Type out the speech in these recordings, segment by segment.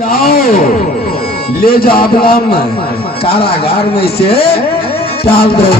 जाओ ले जाओ अपना कारागार में से डाल दो।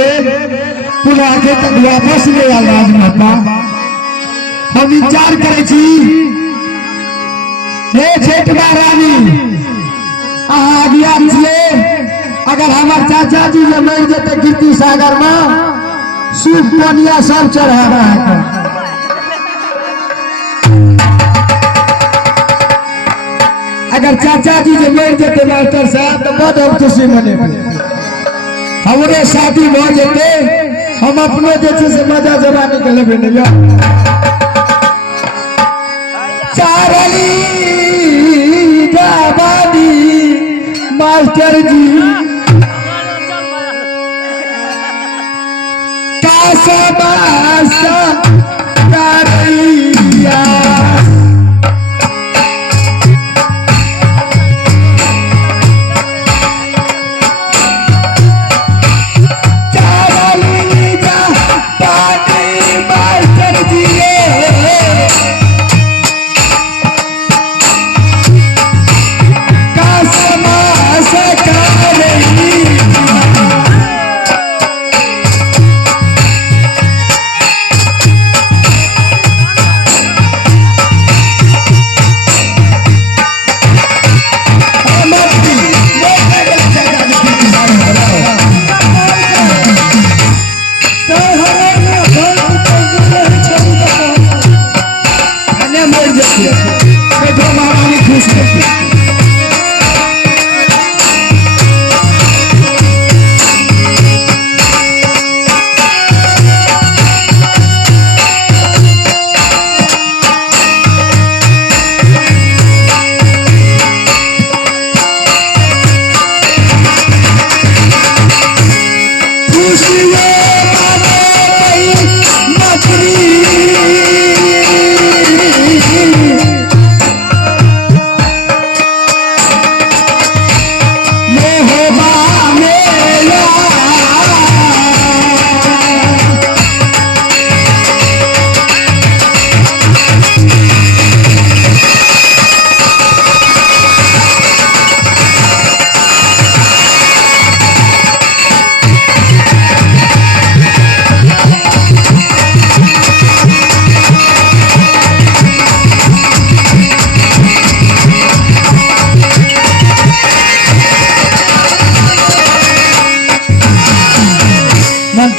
पुनः तक वापस ले आल राजमाता हम विचार करे छठ महारानी आज्ञा छे अगर हमार चाचा जी जे मर जेते कीर्ति सागर में सूप पनिया सब चढ़ावा है अगर चाचा जी जे मर जेते मास्टर साहब तो बहुत खुशी मनेबे हमरे शादी हो जेते हम अपने जैसे से मजा जवानी के लेबे नहीं चारली जवानी मास्टर जी कासबासा करिया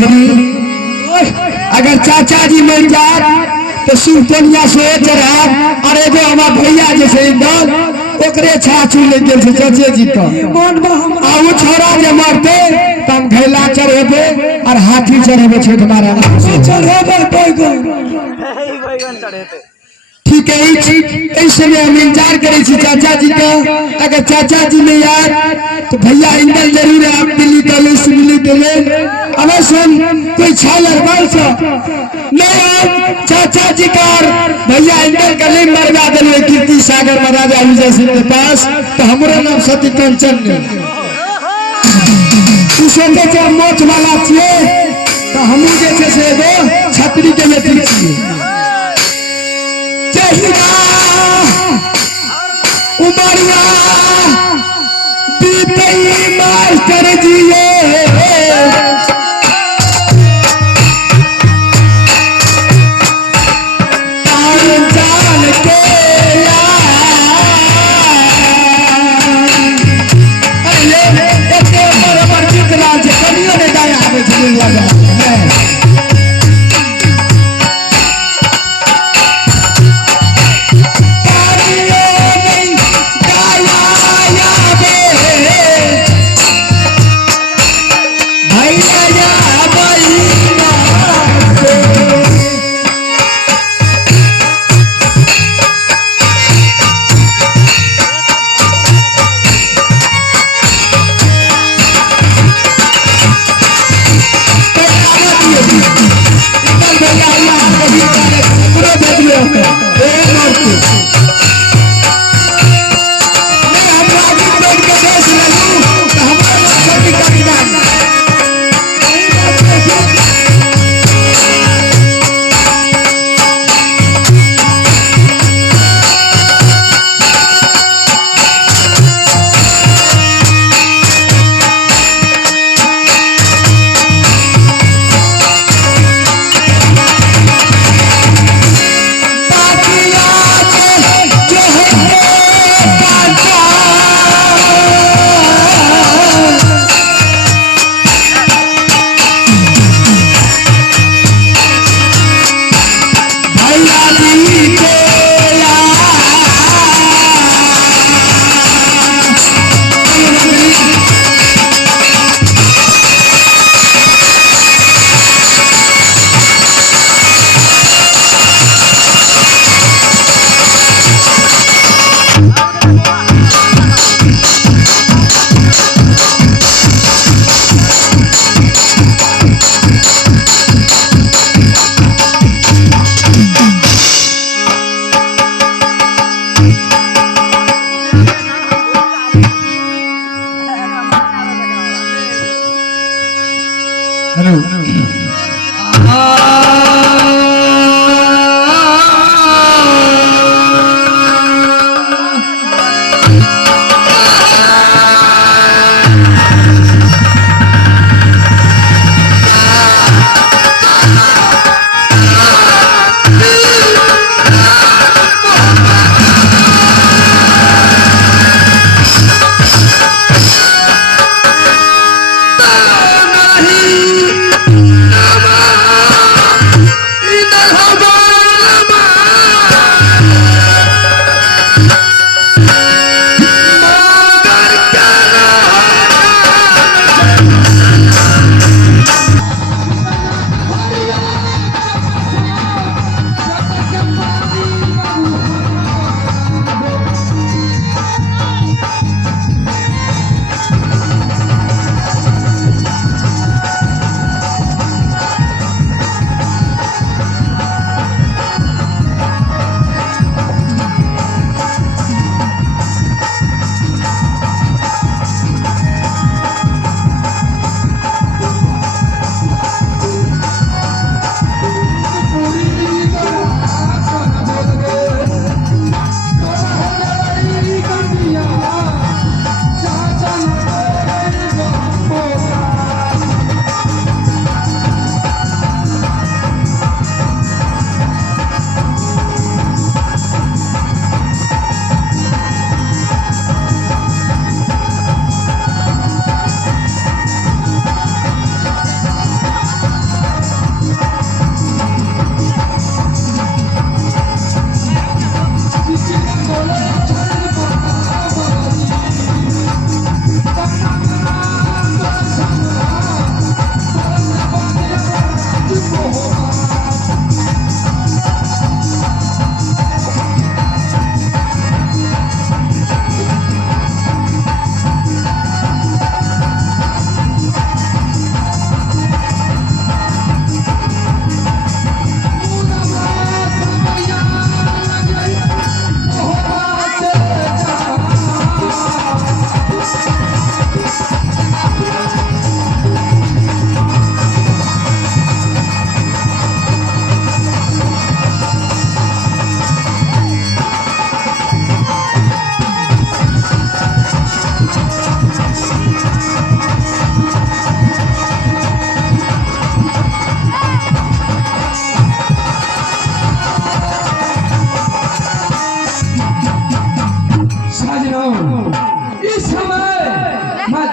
करी अगर चाचा जी मिल जाए तो सुल्तानिया से चढ़ा अरे जो हमार भैया जैसे इंदल ओकरे छाछू ले गेल छै चाचे जी का आ वो छोरा जे मरते त हम घैला चढ़ेबे और हाथी चढ़ेबे छै तुम्हारा नाम से चढ़ेबे बैगन चढ़ेते ठीक है ऐसे में हम इंतजार करे छी चाचा जी का अगर चाचा जी नहीं आए तो भैया इंदल जरूर है आप दिल्ली कॉलेज से मिली के लिए अवश्य कोई छालर वर्ष नहीं चाचा जी का भैया इंदल का लिंग मरवा दिले कीर्ति सागर महाराजा विजय सिंह के पास तो हमारा नाम सती कंचन ने सोचे के मोच वाला छिए तो हम जे से एगो छतरी के लेती छिए उमरिया बीपी मास्टर जी जान के बराबर जितना कनियों ने दाया आवे लगा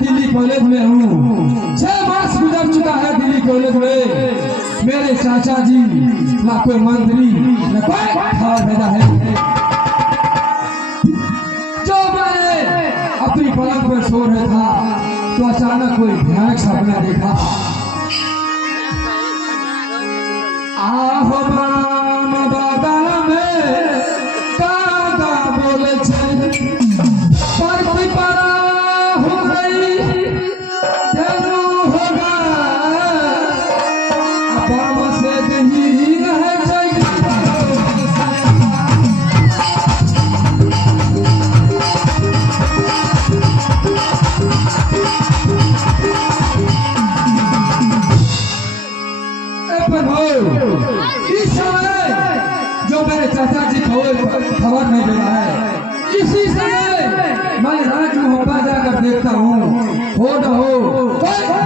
दिल्ली कॉलेज में हूँ। 6 मास गुजर चुका है दिल्ली कॉलेज में। मेरे चाचा जी ना कोई मंत्री ना कोई खास भेजा है। जो मैं अपनी पलंग पर सो रहा था तो अचानक कोई भयानक सपना देखा। आहो राम दादा में कागा बोले छे पर कोई पारा हो गई जरू होगा अब से दही रह जाएगी। इस समय जो मेरे चाचा जी खबर नहीं दे रहा है, इसी समय मैं राजमहल जाकर देखता हूँ हो न हो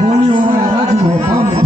होली हो रहा है राजमहल में।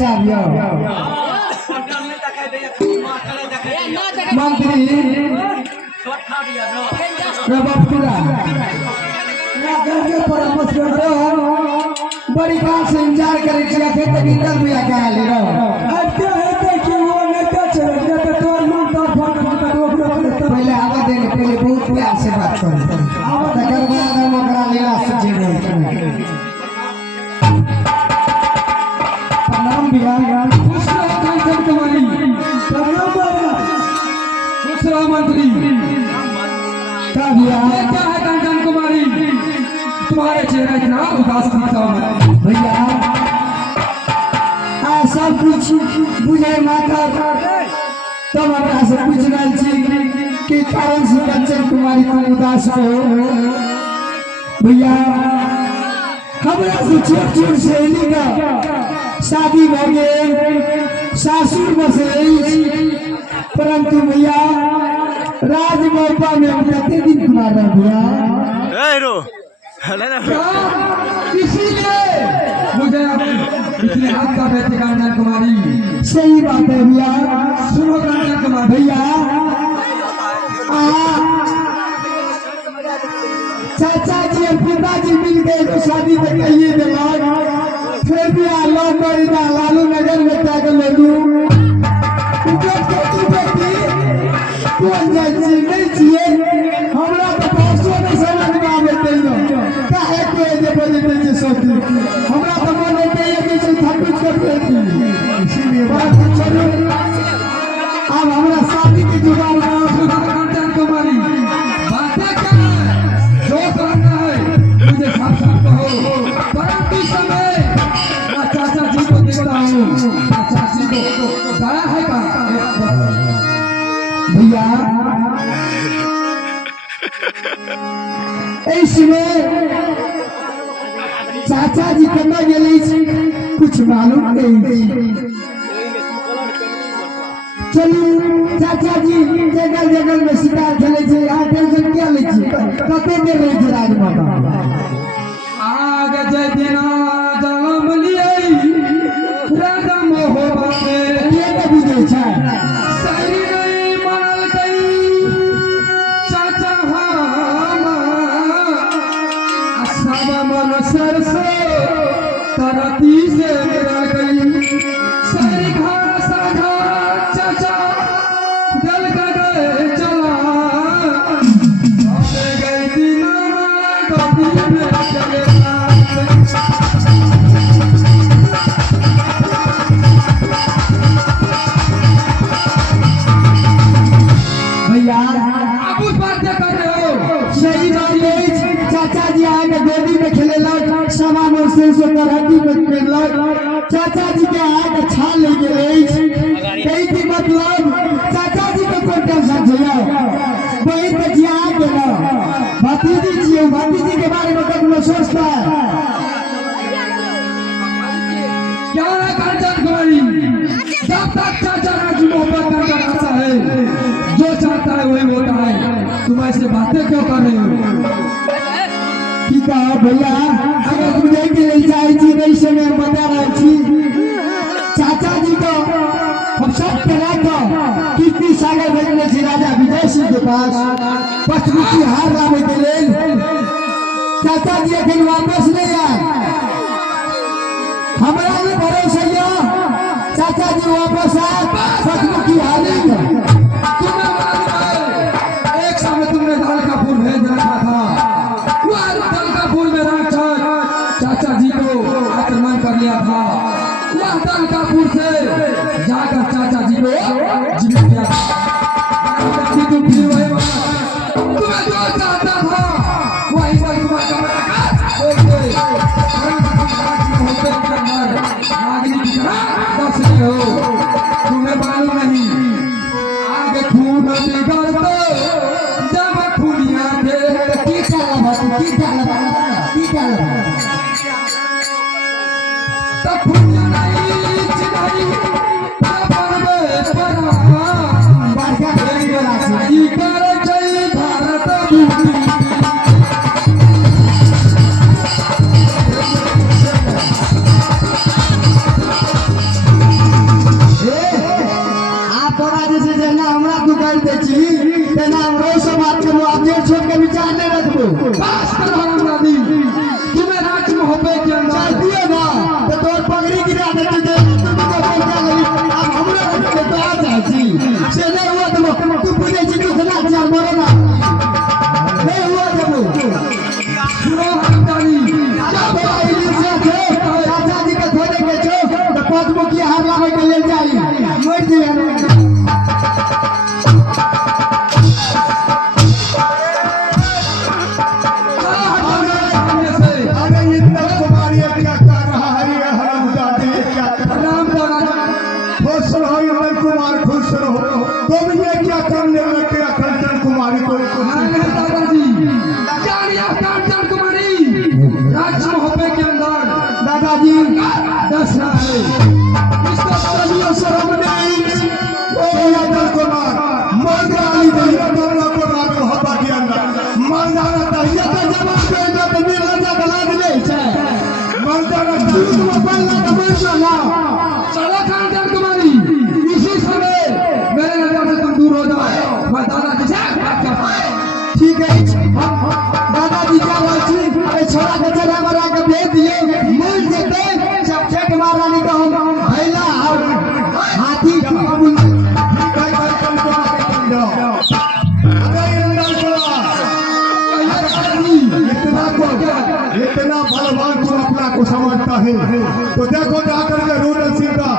राजा भैया मंत्री रबापुरा बड़ी काल से इंतजार करे छिया थे तभी तक भी आके आले रहो अच्छा है कि वो नेता चले गए तो तोर मन तो फोन कर तो पहले आवा देने पहले बहुत प्यार से बात करो तकर बाद हम ओकरा लेला सजे बोल प्रणाम भैया खुश रहो कांचन कुमारी प्रणाम बाबा खुश रहो मंत्री का भैया ये क्या है कांचन कुमारी तुम्हारे चेहरे इतना उदास दिखता है भैया आ सब कुछ बुझे माता तब हमरा से पूछ रहल छी कि कारण से कंचन कुमारी को उदास हो भैया हमरा से छोट छोट सहेली का शादी भ गेल सासुर बसे परंतु भैया राजमौपा में कते दिन कुमार रह भैया इसीलिए मुझे इसलिए हाथ का बैठे कांचन कुमारी सही बात है भैया सुनो कांचन कुमारी भैया चाचा जी और पिताजी मिल गए तो शादी तो कहिए दिमाग फिर भी आलो मरीदा लालू नगर में क्या कर ले लूं कौन जाए नहीं चाहिए हमरा तो परसों में समझ में आवे तैयो काहे को जे बजे जे सोती हमरा तो मन नहीं चाहिए कि से थकुच कर देती इसीलिए बात छोड़ो अब हमरा शादी के जुगाड़ कांचन कुमारी बातें क्या है जो करना है मुझे साफ साफ कहो परंतु इस समय मैं चाचा जी को देखता हूँ चाची को दया है का भैया इसमें चाचा जी कतना गेले कुछ मालूम नहीं चलू चाचा जी जगह जगह में शिकार खेले छे आ टेंशन क्या ले छी कते देर रहे छे राजमाता आगे जय दिना जन्म लिए राजा मोहबा में के न बुझे छै सही नहीं मानल गई चाचा हम सब मन सरसे तरती से मिल गई सही घर साझा चाचा गल गए चला गई दिना गति में चले भैया अब उस बात क्या कर रहे हो सही बात है चाचा जी आके गोदी में खेलेलक सामान और से तरहती में खेललक चाचा जी के आके छा ले गेले कई की मतलब चाचा जी के कोई टेंशन छै वही पे जी आ गेल भतीजी जी भतीजी के बारे में कखनो सोचता है क्या है कांचन कुमारी जब तक चाचा राजू मोहब्बत करता रहता है जो चाहता है वही होता है तुम ऐसे बातें क्यों कर रहे हो की कहा भैया अगर मुझे के लिए चाहे छी नहीं समय बता रहा छी चाचा जी को हम सब तरह का कीर्ति सागर भेजने छी राजा विजय सिंह के पास पचमुखी हार लावे के लिए चाचा जी अखन वापस नहीं आए हमारा ये भरोसा है चाचा जी वापस आए पचमुखी हारेंगे तुम्हें मालूम है एक समय तुमने दाल का फूल भेज रखा था वह दाल का फूल में राक्षस चाचा जी को आक्रमण कर लिया था वह दाल का फूल से जाकर चाचा जी को जीवित किया था तुम फिर वही बात तुम्हें जो चाहता था वही पर तुम्हारा कमरा का बोलते नागरिक की तरह दस हो तुम्हें मालूम नहीं आगे खून बिगड़ तो जब खूनिया दे की क्या तब खूनिया नहीं चिनाई पर में परा बारका करी वाला से ई कर जय भारत भूमि कर दे छी तेना हमरो से बात करू आप देर छोड़ के विचार नहीं रखबो बस करो रानी तुम्हें राज में होबे के अंदर दियो ना तो तोर पगड़ी गिरा दे छी तू तो बोल जा गई अब हमरो के तो आ जा छी से नहीं हुआ तो तू पूछे छी तू ना चार मरो ना नहीं हुआ तो सुनो रानी जब आई से चाचा जी के धोने के छो तो पांच मुखिया हार लावे के ले जाई मोड़ दिया कुमारी को दादाजी जानिए कांचन कुमारी राज में होबे के अंदर दादाजी दस है इसको कलियों शर्म नहीं ओ यादव कुमार मर्दानी नहीं दोनों को राज में होबा के अंदर मर्दाना तहिया तो जवान पे तो मिल जा गला दिले छे मर्दाना तू बल्ला तो मर्दाना चलो कांचन कुमारी इसी समय मेरे नजर से तुम दूर हो जाओ मैं दादाजी से बात करता हूं ठीक है दादाजी क्या बोलती अरे छोरा के चला मरा के भेज दिए मिल जेते जब छठ महारानी को हम भैला और हाथी कबूल इतना बलवान तू अपना को समझता है तो देखो जाकर के रूरल सिंह का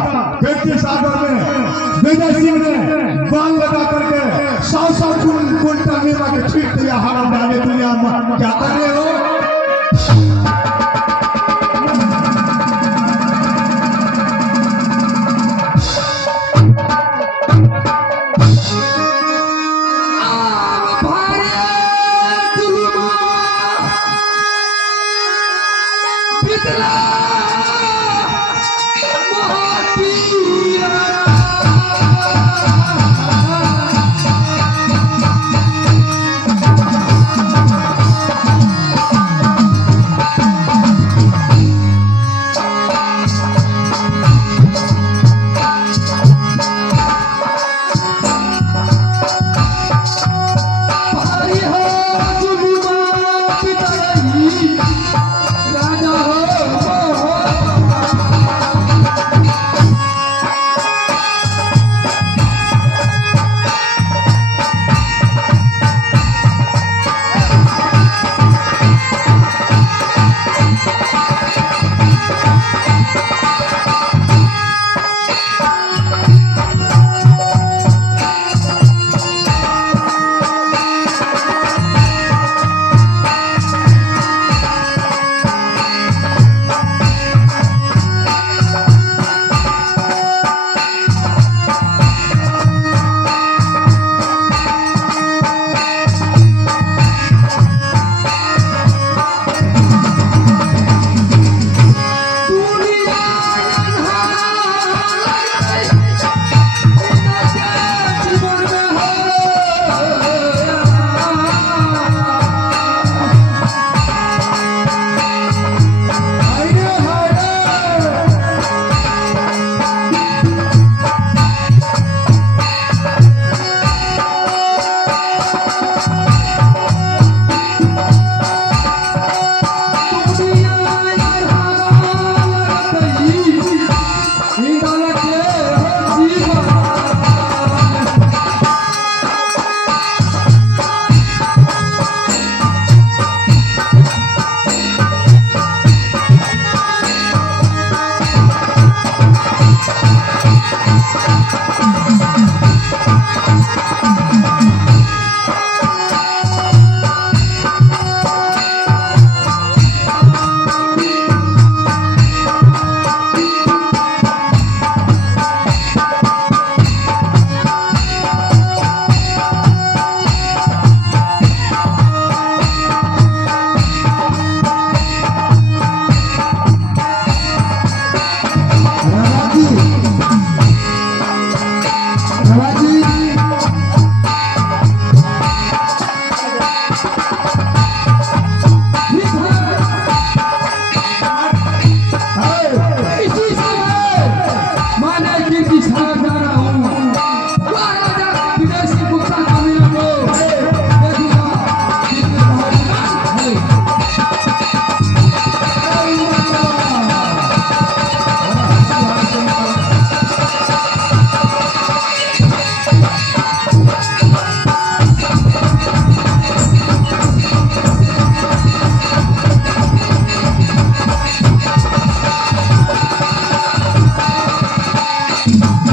बेटी सागर में विजय सिंह ने बाल लगा करके 100 कुंटल मेवा के छीट दिया हराम डाले दुनिया में क्या कर रहे हो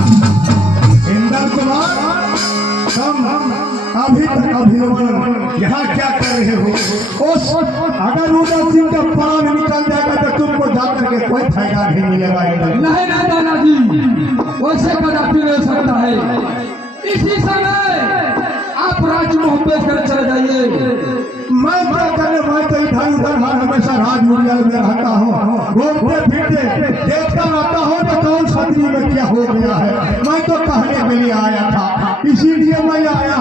इंदर कुमार, तुम अभी तक अभिनवन यहाँ क्या कर रहे हो? उस अगर उदय सिंह का प्राण निकल जाएगा तो तुमको जाकर के कोई फायदा नहीं मिलेगा। इंदर नहीं ना दादाजी, वैसे कदापि नहीं सकता है। इसी समय आप राज मोहब्बत कर चले जाइए। मैं क्या करे, मैं तो इधर उधर हर हमेशा राजमहल में रहता हूँ, घूमते फिरते देखता रहता हूँ कि कौन सदी में क्या हो गया है। मैं तो कहने के लिए आया था, इसीलिए मैं आया